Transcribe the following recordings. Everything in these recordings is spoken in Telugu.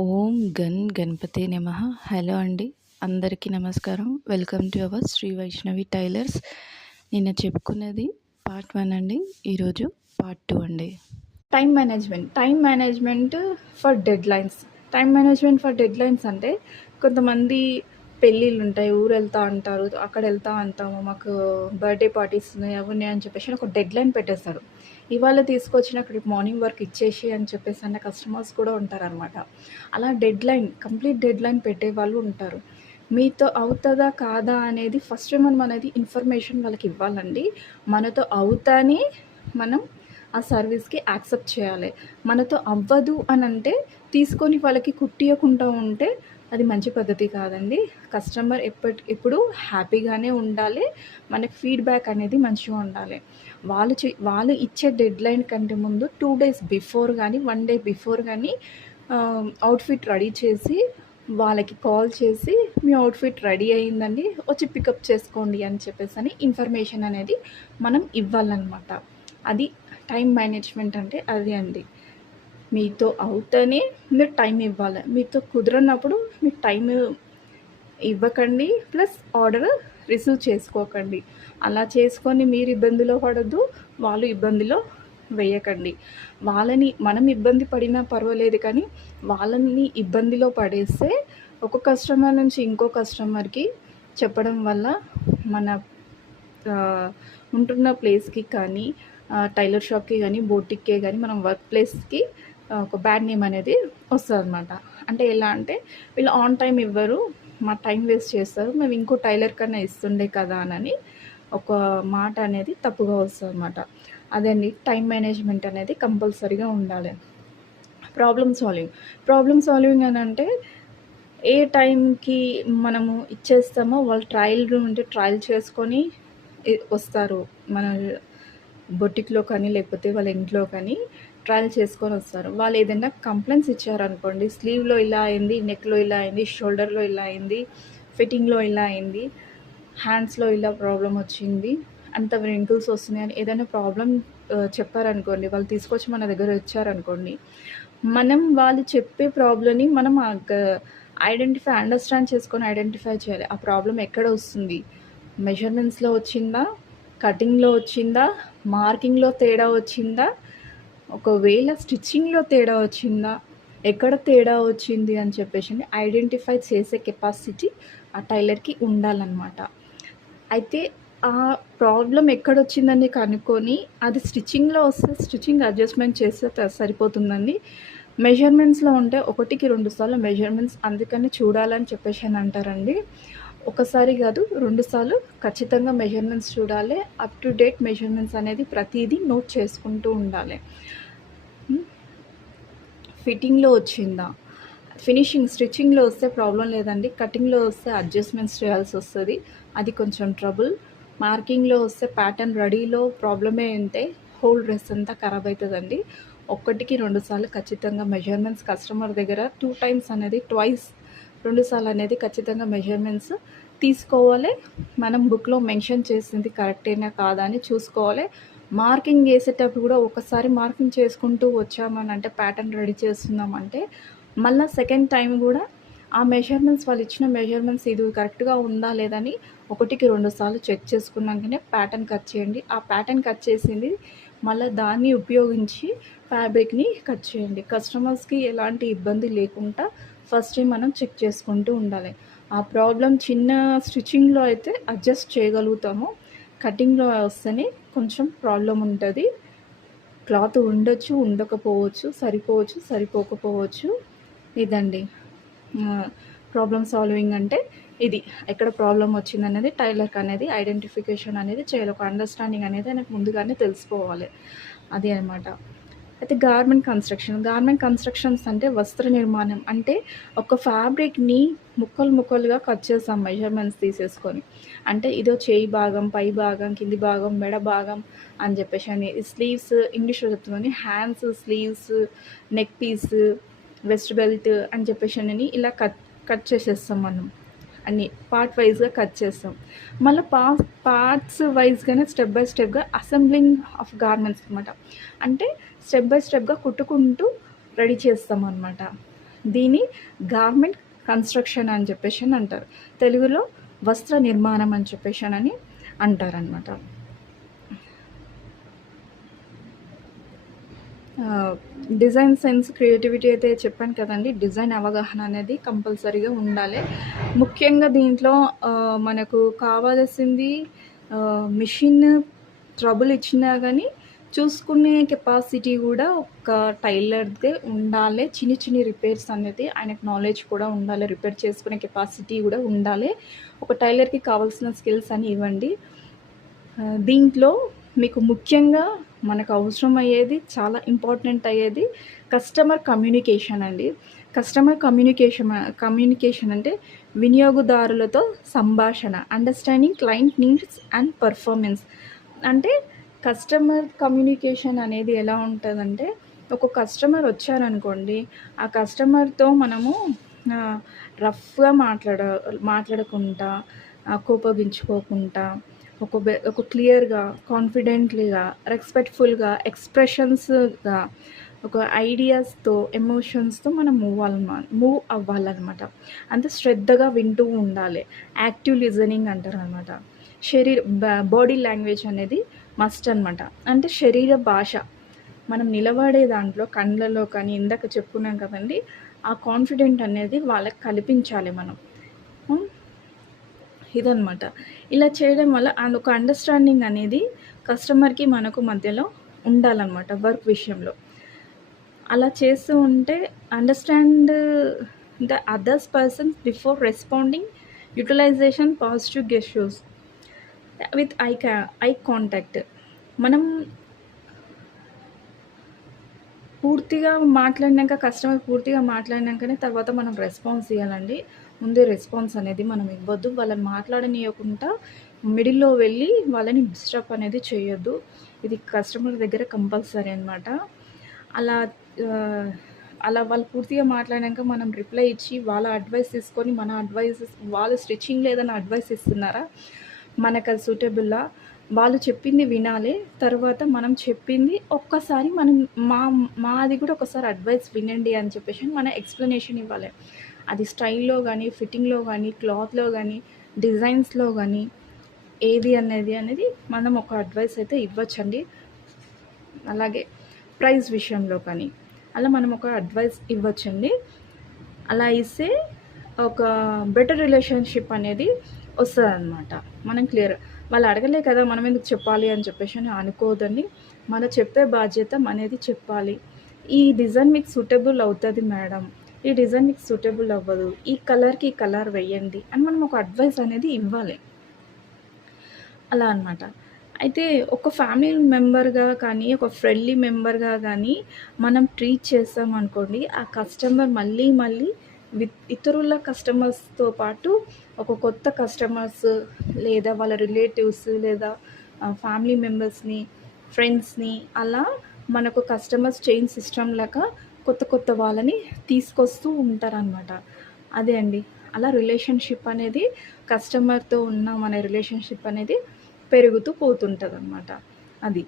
ఓం గణపతే నమః. హలో అండి. అందరికీ నమస్కారం. Welcome to our Shri Vaishnavi tailors. నిన్న చెప్పుకున్నది పార్ట్ 1 అండి. ఈరోజు పార్ట్ 2 అండి. Time management for deadlines. Time management for deadlines అంటే కొంతమంది పెళ్ళిళ్ళు ఉంటాయి, ఊరు వెళ్తా అంటారు, అక్కడ వెళ్తా అంటాము, మాకు బర్త్డే పార్టీస్ ఉన్నాయి, అవి ఉన్నాయి అని చెప్పేసి ఒక డెడ్లైన్ పెట్టేస్తారు. ఇవాళ తీసుకొచ్చిన అక్కడ మార్నింగ్ వర్క్ ఇచ్చేసి అని చెప్పేసి అన్న కస్టమర్స్ కూడా ఉంటారనమాట. అలా కంప్లీట్ డెడ్లైన్ పెట్టే వాళ్ళు ఉంటారు. మీతో అవుతుందా కాదా అనేది ఫస్ట్ మనం అనేది ఇన్ఫర్మేషన్ వాళ్ళకి ఇవ్వాలండి. మనతో అవుతానే మనం ఆ సర్వీస్కి యాక్సెప్ట్ చేయాలి. మనతో అవ్వదు అని అంటే తీసుకొని వాళ్ళకి కుట్టియకుండా ఉంటే అది మంచి పద్ధతి కాదండి. కస్టమర్ ఎప్పుడు హ్యాపీగానే ఉండాలి. మనకి ఫీడ్బ్యాక్ అనేది మంచిగా ఉండాలి. వాళ్ళు ఇచ్చే డెడ్లైన్ కంటే ముందు 2 డేస్ బిఫోర్ కానీ 1 డే బిఫోర్ కానీ అవుట్ఫిట్ రెడీ చేసి వాళ్ళకి కాల్ చేసి మీ అవుట్ఫిట్ రెడీ అయ్యిందండి, వచ్చి పికప్ చేసుకోండి అని చెప్పేసి ఇన్ఫర్మేషన్ అనేది మనం ఇవ్వాలన్నమాట. అది టైం మేనేజ్మెంట్ అంటే అది అండి. మీతో అవుతేనే మీరు టైం ఇవ్వాలి. మీతో కుదరనప్పుడు మీరు టైం ఇవ్వకండి, ప్లస్ ఆర్డర్ రిసీవ్ చేసుకోకండి. అలా చేసుకొని మీరు ఇబ్బందిలో పడద్దు, వాళ్ళు ఇబ్బందిలో వేయకండి. మనం ఇబ్బంది పడినా పర్వాలేదు, కానీ వాళ్ళని ఇబ్బందిలో పడేస్తే ఒక కస్టమర్ నుంచి ఇంకో కస్టమర్కి చెప్పడం వల్ల మన ఉంటున్న ప్లేస్కి కానీ, టైలర్ షాప్కి కానీ, బోటిక్కే కానీ, మనం వర్క్ ప్లేస్కి ఒక బ్యాడ్ నేమ్ అనేది వస్తుందన్నమాట. అంటే ఎలా అంటే వీళ్ళు ఆన్ టైం ఇవ్వరు, మా టైం వేస్ట్ చేస్తారు, మేము ఇంకో టైలర్ కన్నా ఇస్తుండే కదా అని ఒక మాట అనేది తప్పుగా వస్తుంది అనమాట. అదే అండి, టైం మేనేజ్మెంట్ అనేది కంపల్సరీగా ఉండాలి. ప్రాబ్లమ్ సాల్వింగ్ అని అంటే ఏ టైంకి మనము ఇచ్చేస్తామో వాళ్ళు ట్రయల్ రూమ్ ఉంటే ట్రయల్ చేసుకొని వస్తారు. మన బొటిక్లో కానీ లేకపోతే వాళ్ళ ఇంట్లో కానీ ట్రయల్ చేసుకొని వస్తారు. వాళ్ళు ఏదైనా కంప్లైంట్స్ ఇచ్చారనుకోండి, స్లీవ్లో ఇలా అయింది, నెక్లో ఇలా అయింది, షోల్డర్లో ఇలా అయింది, ఫిట్టింగ్లో ఇలా అయింది, హ్యాండ్స్లో ఇలా ప్రాబ్లం వచ్చింది, అంత వ్రింకిల్స్ వస్తున్నాయని ఏదైనా ప్రాబ్లం చెప్పారనుకోండి, వాళ్ళు తీసుకొచ్చి మన దగ్గర వచ్చారనుకోండి, మనం వాళ్ళు చెప్పే ప్రాబ్లమ్ని మనం ఐడెంటిఫై చేయాలి. ఆ ప్రాబ్లం ఎక్కడ వస్తుంది, మెజర్మెంట్స్లో వచ్చిందా, కటింగ్లో వచ్చిందా, మార్కింగ్లో తేడా వచ్చిందా, ఒకవేళ స్టిచ్చింగ్లో తేడా వచ్చిందా, ఎక్కడ తేడా వచ్చింది అని చెప్పేసి ఐడెంటిఫై చేసే కెపాసిటీ ఆ టైలర్కి ఉండాలన్నమాట. అయితే ఆ ప్రాబ్లం ఎక్కడొచ్చిందని కనుక్కొని అది స్టిచ్చింగ్లో వస్తే స్టిచ్చింగ్ అడ్జస్ట్మెంట్ చేస్తే సరిపోతుందండి. మెజర్మెంట్స్లో ఉంటే 1కి 2 సార్లు మెజర్మెంట్స్ అందుకని చూడాలని చెప్పేసి అని అంటారండి. ఒకసారి కాదు, 2 సార్లు ఖచ్చితంగా మెజర్మెంట్స్ చూడాలి. అప్ టు డేట్ మెజర్మెంట్స్ అనేది ప్రతిదీ నోట్ చేసుకుంటూ ఉండాలి. ఫిట్టింగ్లో వచ్చిందా, స్టిచ్చింగ్లో వస్తే ప్రాబ్లం లేదండి, కటింగ్లో వస్తే అడ్జస్ట్మెంట్స్ చేయాల్సి వస్తుంది, అది కొంచెం ట్రబుల్. మార్కింగ్లో వస్తే ప్యాటర్న్ రెడీలో ప్రాబ్లమే ఉంటే హోల్ డ్రెస్ అంతా ఖరాబ్ అవుతుందండి. 1కి 2 సార్లు ఖచ్చితంగా మెజర్మెంట్స్ కస్టమర్ దగ్గర 2 టైమ్స్ అనేది 2 సార్లు అనేది ఖచ్చితంగా మెజర్మెంట్స్ తీసుకోవాలి. మనం బుక్లో మెన్షన్ చేసింది కరెక్టేనా కాదా అని చూసుకోవాలి. మార్కింగ్ వేసేటప్పుడు కూడా ఒకసారి మార్కింగ్ చేసుకుంటూ వచ్చామని అంటే ప్యాటర్న్ రెడీ చేస్తున్నామంటే మళ్ళీ సెకండ్ టైం కూడా ఆ మెజర్మెంట్స్ వాళ్ళు ఇచ్చిన మెజర్మెంట్స్ ఇది కరెక్ట్గా ఉందా లేదని 1కి 2 సార్లు చెక్ చేసుకున్నాకనే ప్యాటర్న్ కట్ చేయండి. ఆ ప్యాటర్న్ కట్ చేసింది మళ్ళీ దాన్ని ఉపయోగించి ఫ్యాబ్రిక్ని కట్ చేయండి. కస్టమర్స్కి ఎలాంటి ఇబ్బంది లేకుండా ఫస్ట్ మనం చెక్ చేసుకుంటూ ఉండాలి. ఆ ప్రాబ్లం చిన్న స్టిచ్చింగ్లో అయితే అడ్జస్ట్ చేయగలుగుతాము, కటింగ్లో వస్తేనే కొంచెం ప్రాబ్లం ఉంటుంది. క్లాత్ ఉండొచ్చు, ఉండకపోవచ్చు, సరిపోవచ్చు, సరిపోకపోవచ్చు. ఇదండి ప్రాబ్లమ్ సాల్వింగ్ అంటే ఇది. ఎక్కడ ప్రాబ్లం వచ్చిందనేది టైలర్కి అనేది ఐడెంటిఫికేషన్ అనేది చేయాలి. ఒక అండర్స్టాండింగ్ అనేది ఆయనకు ముందుగానే తెలిసిపోవాలి. అది అనమాట. అయితే గార్మెంట్ కన్స్ట్రక్షన్స్ అంటే వస్త్ర నిర్మాణం అంటే ఒక ఫ్యాబ్రిక్ని ముక్కలుగా కట్ చేస్తాం మెజర్మెంట్స్ తీసేసుకొని. అంటే ఇదో చేయి భాగం, పై భాగం, కింది భాగం, మెడ భాగం అని చెప్పేసి అని స్లీవ్స్ ఇంగ్లీష్లో చెప్తున్నాను, hands, sleeves, neck piece, waist belt అని చెప్పేసి అని ఇలా కట్ చేసేస్తాం మనం. అన్ని పార్ట్ వైజ్గా కట్ చేస్తాం. మళ్ళీ పార్ట్స్ వైజ్గానే స్టెప్ బై స్టెప్గా అసెంబ్లింగ్ ఆఫ్ గార్మెంట్స్ అనమాట. అంటే స్టెప్ బై స్టెప్గా కుట్టుకుంటూ రెడీ చేస్తాం అనమాట. దీన్ని గార్మెంట్ కన్స్ట్రక్షన్ అని చెప్పేసి అని అంటారు. తెలుగులో వస్త్ర నిర్మాణం అని చెప్పేసి అని అంటారనమాట. డిజైన్ సెన్స్, క్రియేటివిటీ అయితే చెప్పాను కదండి. డిజైన్ అవగాహన అనేది కంపల్సరీగా ఉండాలి. ముఖ్యంగా దీంట్లో మనకు కావాల్సింది మిషన్ ట్రబుల్ ఇచ్చినా కానీ చూసుకునే కెపాసిటీ కూడా ఒక టైలర్దే ఉండాలి. చిన్ని చిన్ని రిపేర్స్ అనేది ఆయనకు నాలెడ్జ్ కూడా ఉండాలి. రిపేర్ చేసుకునే కెపాసిటీ కూడా ఉండాలి. ఒక టైలర్కి కావాల్సిన స్కిల్స్ అని ఇవ్వండి. దీంట్లో మీకు ముఖ్యంగా మనకు అవసరం అయ్యేది, చాలా ఇంపార్టెంట్ అయ్యేది కస్టమర్ కమ్యూనికేషన్ అండి. కస్టమర్ కమ్యూనికేషన్ అంటే వినియోగదారులతో సంభాషణ, understanding client needs and performance. అంటే కస్టమర్ కమ్యూనికేషన్ అనేది ఎలా ఉంటుందంటే, ఒక కస్టమర్ వచ్చారనుకోండి, ఆ కస్టమర్తో మనము రఫ్గా మాట్లాడకుండా, కోపగించుకోకుండా, ఒక క్లియర్గా, కాన్ఫిడెంట్లీగా, రెస్పెక్ట్ఫుల్గా, ఎక్స్ప్రెషన్స్గా, ఒక ఐడియాస్తో, ఎమోషన్స్తో మనం మూవ్ అవ్వాలన్నమాట. అంత శ్రద్ధగా వింటూ ఉండాలి. యాక్టివ్ లిజనింగ్ అంటారు అనమాట. బాడీ లాంగ్వేజ్ అనేది మస్ట్ అనమాట. అంటే శరీర భాష, మనం నిలబడే దాంట్లో కళ్ళలో కానీ, ఇందాక చెప్పుకున్నాం కదండి, ఆ కాన్ఫిడెంట్ అనేది వాళ్ళకి కల్పించాలి మనం. ఇదనమాట. ఇలా చేయడం వల్ల ఒక అండర్స్టాండింగ్ అనేది కస్టమర్కి మనకు మధ్యలో ఉండాలన్నమాట వర్క్ విషయంలో. అలా చేస్తూ ఉంటే understand the others persons before responding, utilization positive gestures with eye contact. మనం పూర్తిగా మాట్లాడినాక, కస్టమర్ పూర్తిగా మాట్లాడినాకనే తర్వాత మనం రెస్పాన్స్ ఇవ్వాలండి. ముందే రెస్పాన్స్ అనేది మనం ఇవ్వద్దు. వాళ్ళని మాట్లాడనీయకుండా మిడిల్లో వెళ్ళి వాళ్ళని డిస్టర్బ్ అనేది చేయొద్దు. ఇది కస్టమర్ దగ్గర కంపల్సరీ అనమాట. అలా వాళ్ళు పూర్తిగా మాట్లాడినాక మనం రిప్లై ఇచ్చి వాళ్ళ అడ్వైస్ తీసుకొని, మన అడ్వైస్ వాళ్ళు స్టిచ్చింగ్ లేదని అడ్వైస్ ఇస్తున్నారా, మనకు అది సూటబుల్లా, వాళ్ళు చెప్పింది వినాలి. తర్వాత మనం చెప్పింది ఒక్కసారి మనం మాది కూడా ఒకసారి అడ్వైస్ వినండి అని చెప్పేసి మన ఎక్స్ప్లెనేషన్ ఇవ్వాలి. అది స్టైల్లో కానీ, ఫిట్టింగ్లో కానీ, క్లాత్లో కానీ, డిజైన్స్లో కానీ, ఏది అనేది మనం ఒక అడ్వైస్ అయితే ఇవ్వచ్చండి. అలాగే ప్రైస్ విషయంలో కానీ అలా మనం ఒక అడ్వైస్ ఇవ్వచ్చండి. అలా ఇస్తే ఒక బెటర్ రిలేషన్షిప్ అనేది వస్తుంది అనమాట. మనం క్లియర్, వాళ్ళు అడగలే కదా మనం ఎందుకు చెప్పాలి అని చెప్పేసి అని అనుకోదండి. మన చెప్పే బాధ్యత అనేది చెప్పాలి. ఈ డిజైన్ మీకు సూటబుల్ అవుతుంది మేడం, ఈ డిజైన్ మీకు సూటబుల్ అవ్వదు, ఈ కలర్కి ఈ కలర్ వేయండి అని మనం ఒక అడ్వైస్ అనేది ఇవ్వాలి. అలా అనమాట. అయితే ఒక ఫ్యామిలీ మెంబర్గా కానీ, ఒక ఫ్రెండ్లీ మెంబర్గా కానీ మనం ట్రీట్ చేస్తామనుకోండి, ఆ కస్టమర్ మళ్ళీ ఇతరుల కస్టమర్స్తో పాటు ఒక కొత్త కస్టమర్స్ లేదా వాళ్ళ రిలేటివ్స్ లేదా ఫ్యామిలీ మెంబర్స్ని, ఫ్రెండ్స్ని, అలా మనకు కస్టమర్స్ చైన్ సిస్టమ్ లాగా కొత్త వాళ్ళని తీసుకొస్తూ ఉంటారనమాట. అదే అండి, అలా రిలేషన్షిప్ అనేది కస్టమర్తో ఉన్న మన రిలేషన్షిప్ అనేది పెరుగుతూ పోతుంటుందన్నమాట. అది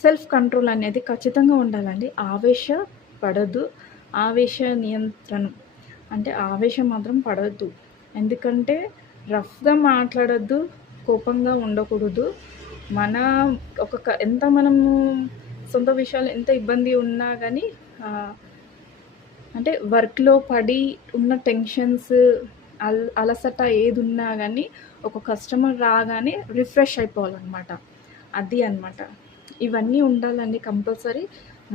సెల్ఫ్ కంట్రోల్ అనేది ఖచ్చితంగా ఉండాలండి. ఆవేశపడద్దు, ఆవేశ నియంత్రణ అంటే ఆవేశం మాత్రం పడద్దు. ఎందుకంటే రఫ్గా మాట్లాడద్దు, కోపంగా ఉండకూడదు. మన ఎంత మనము సొంత విషయాలు ఎంత ఇబ్బంది ఉన్నా కానీ, అంటే వర్క్లో పడి ఉన్న టెన్షన్స్, అలసట ఏది ఉన్నా కానీ ఒక కస్టమర్ రాగానే రిఫ్రెష్ అయిపోవాలన్నమాట. అది అనమాట. ఇవన్నీ ఉండాలండి కంపల్సరీ.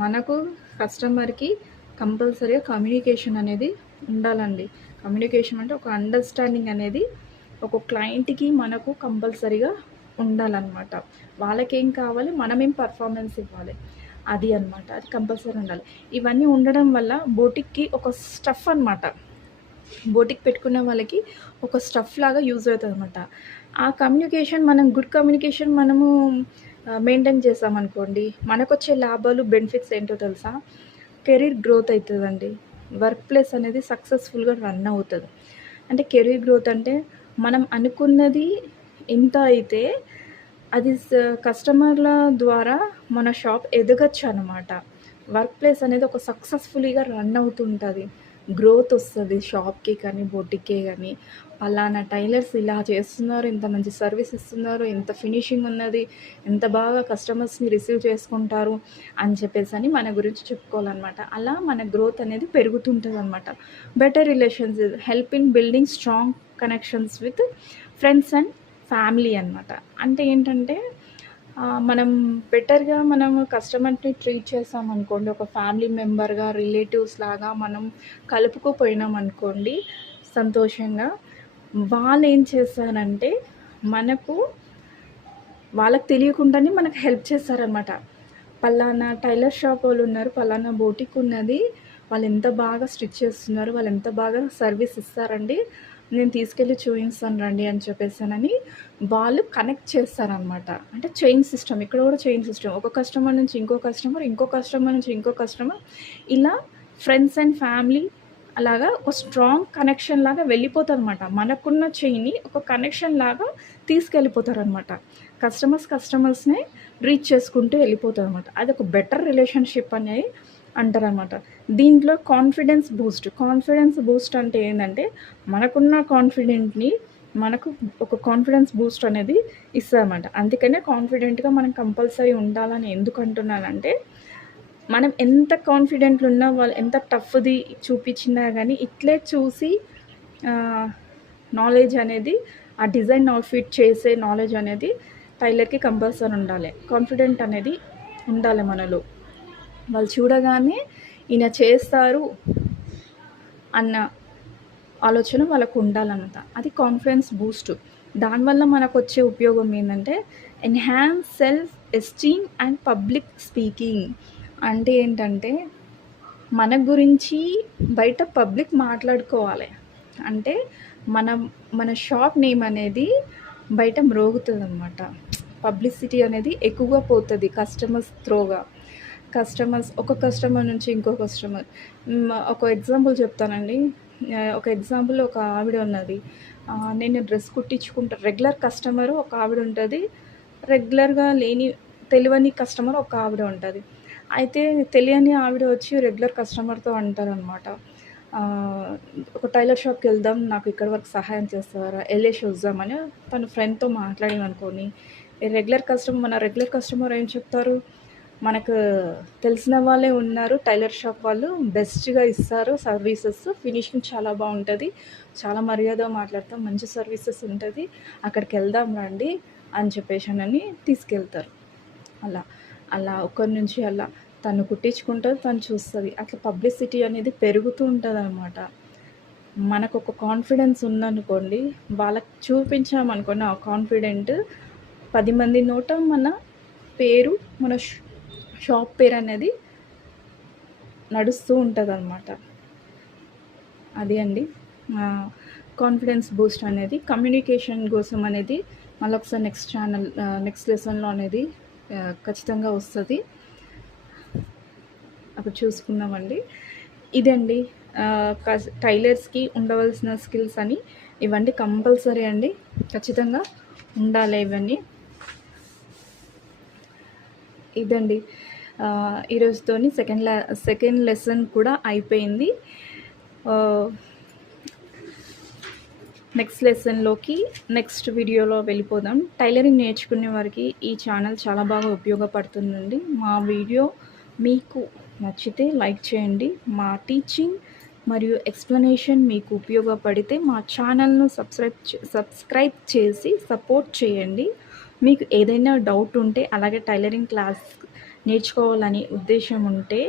మనకు కస్టమర్కి కంపల్సరీగా కమ్యూనికేషన్ అనేది ఉండాలండి. కమ్యూనికేషన్ అంటే ఒక అండర్స్టాండింగ్ అనేది ఒక క్లయింట్కి మనకు కంపల్సరీగా ఉండాలన్నమాట. వాళ్ళకేం కావాలి, మనమేం పర్ఫార్మెన్స్ ఇవ్వాలి, అది అనమాట. అది కంపల్సరీ ఉండాలి. ఇవన్నీ ఉండడం వల్ల బోటిక్కి ఒక స్టఫ్ అనమాట. బోటిక్ పెట్టుకున్న వాళ్ళకి ఒక స్టఫ్ లాగా యూజ్ అవుతుంది అనమాట. ఆ కమ్యూనికేషన్, గుడ్ కమ్యూనికేషన్ మనము మెయింటైన్ చేసామనుకోండి, మనకొచ్చే లాభాలు, బెనిఫిట్స్ ఏంటో తెలుసా? కెరీర్ గ్రోత్ అవుతుందండి. వర్క్ ప్లేస్ అనేది సక్సెస్ఫుల్గా రన్ అవుతుంది. అంటే కెరీర్ గ్రోత్ అంటే మనం అనుకున్నది ఎంత అయితే అది కస్టమర్ల ద్వారా మన షాప్ ఎదగచ్చు అనమాట. వర్క్ ప్లేస్ అనేది ఒక సక్సెస్ఫుల్గా రన్ అవుతుంటుంది. గ్రోత్ వస్తుంది షాప్కి కానీ బొటిక్కే కానీ. పలానా టైలర్స్ ఇలా చేస్తున్నారు, ఇంత మంచి సర్వీస్ ఇస్తున్నారు, ఇంత ఫినిషింగ్ ఉన్నది, ఎంత బాగా కస్టమర్స్ని రిసీవ్ చేసుకుంటారు అని చెప్పేసి మన గురించి చెప్పుకోవాలన్నమాట. అలా మన గ్రోత్ అనేది పెరుగుతుంటుంది అనమాట. Better relations help in building strong connections with friends and family అనమాట. అంటే ఏంటంటే మనం బెటర్గా మనం కస్టమర్ని ట్రీట్ చేసామనుకోండి, ఒక ఫ్యామిలీ మెంబర్గా రిలేటివ్స్ లాగా మనం కలుపుకుపోయినాం అనుకోండి సంతోషంగా, వాళ్ళు ఏం చేస్తారంటే మనకు వాళ్ళకి తెలియకుండానే మనకు హెల్ప్ చేస్తారనమాట. పలానా టైలర్ షాప్ వాళ్ళు ఉన్నారు, పలానా బోటిక్ ఉన్నది, వాళ్ళు ఎంత బాగా స్టిచ్ చేస్తున్నారు, వాళ్ళు ఎంత బాగా సర్వీస్ ఇస్తారండి, నేను తీసుకెళ్ళి చూపిస్తాను రండి అని చెప్పేసానని వాళ్ళు కనెక్ట్ చేస్తారనమాట. అంటే చైన్ సిస్టమ్, ఇక్కడ కూడా చైన్ సిస్టమ్. ఒక కస్టమర్ నుంచి ఇంకో కస్టమర్, ఇంకో కస్టమర్ నుంచి ఇంకో కస్టమర్, ఇలా ఫ్రెండ్స్ అండ్ ఫ్యామిలీ అలాగా ఒక స్ట్రాంగ్ కనెక్షన్ లాగా వెళ్ళిపోతుందన్నమాట. మనకున్న చైన్ని ఒక కనెక్షన్ లాగా తీసుకెళ్ళిపోతారనమాట. కస్టమర్స్నే రీచ్ చేసుకుంటూ వెళ్ళిపోతారనమాట. అది ఒక బెటర్ రిలేషన్షిప్ అనేది అంటారనమాట. దీంట్లో కాన్ఫిడెన్స్ బూస్ట్ అంటే ఏంటంటే మనకున్న కాన్ఫిడెంట్ని మనకు ఒక కాన్ఫిడెన్స్ బూస్ట్ అనేది ఇస్తుందన్నమాట. అందుకనే కాన్ఫిడెంట్గా మనం కంపల్సరీ ఉండాలని ఎందుకు అంటున్నానంటే, మనం ఎంత కాన్ఫిడెంట్లు ఉన్నా, వాళ్ళు ఎంత టఫ్ది చూపించినా కానీ ఇట్లే చూసి నాలెడ్జ్ అనేది, ఆ డిజైన్ అవుట్ఫిట్ చేసే నాలెడ్జ్ అనేది టైలర్కి కంపల్సరీ ఉండాలి. కాన్ఫిడెంట్ అనేది ఉండాలి మనలో. వాళ్ళు చూడగానే ఈయన చేస్తారు అన్న ఆలోచన వాళ్ళకు ఉండాలన్నమాట. అది కాన్ఫిడెన్స్ బూస్ట్. దానివల్ల మనకు వచ్చే ఉపయోగం ఏంటంటే enhance self esteem and public speaking. అంటే ఏంటంటే మన గురించి బయట పబ్లిక్ మాట్లాడుకోవాలి. అంటే మన షాప్ నేమ్ అనేది బయట మ్రోగుతుంది అనమాట. పబ్లిసిటీ అనేది ఎక్కువగా పోతుంది కస్టమర్స్ త్రోగా. ఒక కస్టమర్ నుంచి ఇంకో కస్టమర్. ఒక ఎగ్జాంపుల్ చెప్తానండి. ఒక ఎగ్జాంపుల్, ఒక ఆవిడ ఉన్నది, నేను డ్రెస్ కుట్టించుకుంటా. రెగ్యులర్ కస్టమరు ఒక ఆవిడ ఉంటుంది, రెగ్యులర్గా తెలియని కస్టమర్ ఒక ఆవిడ ఉంటుంది. అయితే తెలియని ఆవిడ వచ్చి రెగ్యులర్ కస్టమర్తో అంటారనమాట, ఒక టైలర్ షాప్కి వెళ్దాం, నాకు ఇక్కడ వరకు సహాయం చేస్తారా, వెళ్ళేసి వద్దామని తన ఫ్రెండ్తో మాట్లాడేమనుకోని, మన రెగ్యులర్ కస్టమర్ ఏం చెప్తారు, మనకు తెలిసిన వాళ్ళే ఉన్నారు టైలర్ షాప్ వాళ్ళు, బెస్ట్గా ఇస్తారు సర్వీసెస్, ఫినిషింగ్ చాలా బాగుంటుంది, చాలా మర్యాదగా మాట్లాడతాం, మంచి సర్వీసెస్ ఉంటుంది, అక్కడికి వెళ్దాం రండి అని చెప్పేసానని తీసుకెళ్తారు. అలా ఒకరి నుంచి అలా తను కుట్టించుకుంటుంది, తను చూస్తుంది, అట్లా పబ్లిసిటీ అనేది పెరుగుతూ ఉంటుంది అనమాట. మనకు ఒక కాన్ఫిడెన్స్ ఉందనుకోండి, వాళ్ళకి చూపించామనుకోండి, ఆ కాన్ఫిడెంట్ 10 మంది నోట మన పేరు, మన షాప్ పేరు అనేది నడుస్తూ ఉంటుంది అనమాట. అది అండి కాన్ఫిడెన్స్ బూస్ట్ అనేది. కమ్యూనికేషన్ కోసం అనేది మళ్ళీ ఒకసారి నెక్స్ట్ లెసన్లో అనేది ఖచ్చితంగా వస్తుంది, అప్పుడు చూసుకుందామండి. ఇదండి టైలర్స్కి ఉండవలసిన స్కిల్స్ అని. ఇవన్నీ కంపల్సరీ అండి, ఖచ్చితంగా ఉండాలి ఇవన్నీ. ఇదండి ఈరోజుతోని సెకండ్ లెసన్ కూడా అయిపోయింది. నెక్స్ట్ లెసన్లోకి నెక్స్ట్ వీడియోలో వెళ్ళిపోదాం. టైలరింగ్ నేర్చుకునే వారికి ఈ ఛానల్ చాలా బాగా ఉపయోగపడుతుందండి. మా వీడియో మీకు నచ్చితే లైక్ చేయండి. మా టీచింగ్ మరియు ఎక్స్ప్లెనేషన్ మీకు ఉపయోగపడితే మా ఛానల్ను సబ్స్క్రైబ్ చేసి సపోర్ట్ చేయండి. మీకు ఏదైనా డౌట్ ఉంటే, అలాగే టైలరింగ్ క్లాస్ నేర్చుకోవాలని ఉద్దేశం ఉంటే,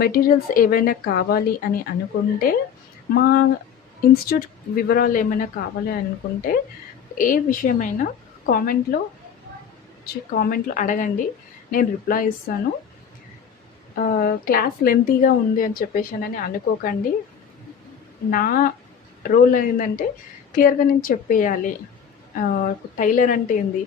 మెటీరియల్స్ ఏవైనా కావాలి అని అనుకుంటే, మా ఇన్స్టిట్యూట్ వివరాలు ఏమైనా కావాలి అనుకుంటే, ఏ విషయమైనా కామెంట్లో అడగండి, నేను రిప్లై ఇస్తాను. క్లాస్ లెంతీగా ఉంది అని చెప్పేసానని అనుకోకండి. నా రోల్ ఏంటంటే క్లియర్గా నేను చెప్పేయాలి. టైలర్ అంటే ఏంది,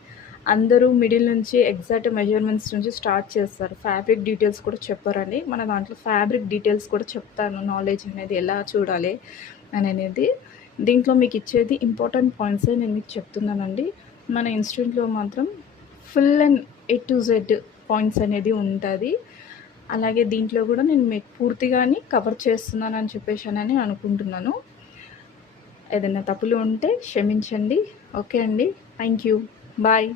అందరూ మిడిల్ నుంచి ఎగ్జాక్ట్ మెజర్మెంట్స్ నుంచి స్టార్ట్ చేస్తారు, ఫ్యాబ్రిక్ డీటెయిల్స్ కూడా చెప్పారండి. మన దాంట్లో ఫ్యాబ్రిక్ డీటెయిల్స్ కూడా చెప్తాను, నాలెడ్జ్ అనేది ఎలా చూడాలి అనేది. దీంట్లో మీకు ఇచ్చేది ఇంపార్టెంట్ పాయింట్సే నేను మీకు చెప్తున్నానండి. మన ఇన్స్టిట్యూట్లో మాత్రం full and A to Z points అనేది ఉంటుంది. అలాగే దీంట్లో కూడా నేను మీకు పూర్తిగాని కవర్ చేస్తున్నానని చెప్పేసానని అనుకుంటున్నాను. ఏదైనా తప్పులు ఉంటే క్షమించండి. ఓకే అండి. Thank you. బాయ్.